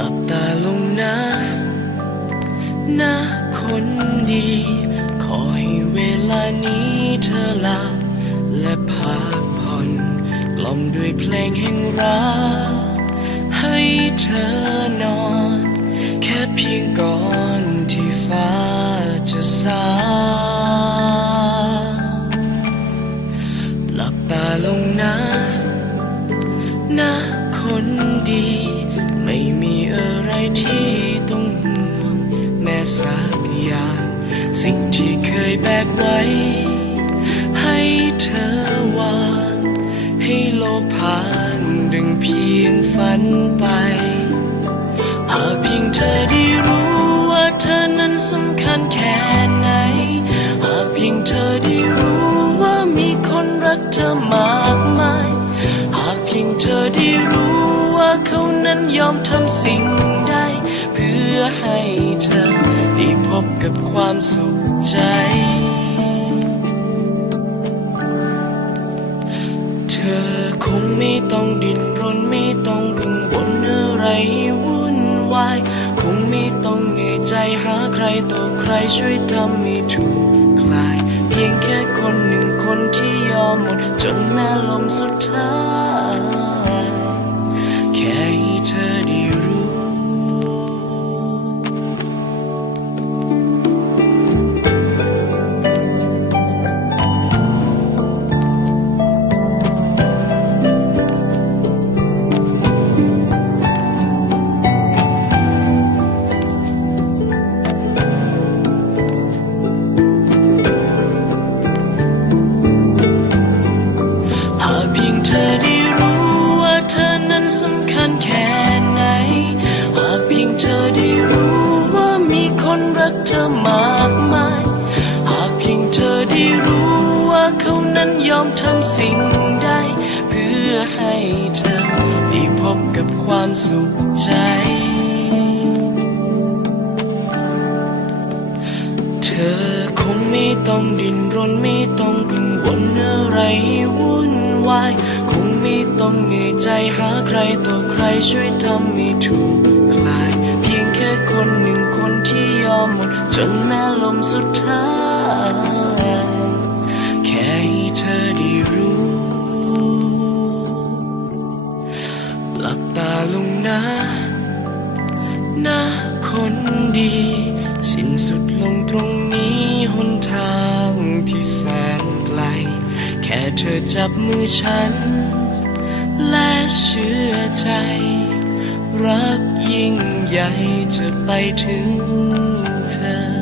หลับตาลงนะนะคนดี ขอให้เวลานี้เธอหลับและพักผ่อน กล่อมด้วยเพลงแห่งรักให้เธอนอน แค่เพียงก่อนที่ฟ้าจะสาหลับตาลงนะนะคนดี สักอย่าง สิ่งที่เคยแบกไว้ ให้เธอวาง ให้โลกผ่านดึงเพียงฝันไป หากเพียงเธอได้รู้ว่าเธอนั้นสำคัญแค่ไหน หากเพียงเธอได้รู้ว่ามีคนรักเธอมากมาย หากเพียงเธอได้รู้ว่าเขานั้นยอมทำสิ่งใดเพื่อให้เธอ บกับความสุขใจ เธอคงไม่ต้องดิ้นรนไม่ต้องกังวลอะไรวุ่นวาย คงไม่ต้องเหนื่อยใจหาใครต่อใครช่วยทำให้ถูกคลาย เพียงแค่คนหนึ่งคนที่ยอมหมดจนแม้ลมสุดท้าย ได้รู้ว่าเขานั้นยอมทำสิ่งใดเพื่อให้เธอได้พบกับความสุขใจ เธอคงไม่ต้องดิ้นรนไม่ต้องกังวลอะไรวุ่นวายคงไม่ต้องเหนื่อยใจหาใครต่อใครช่วยทำให้ถูกคลาย เพียงแค่คนหนึ่งคนที่ยอมหมดจนแม้ลมสุดท้าย หลับตาลงนะนะคนดี สิ้นสุดลงตรงนี้หนทางที่แสนไกล แค่เธอจับมือฉัน และเชื่อใจ รักยิ่งใหญ่จะไปถึงเธอ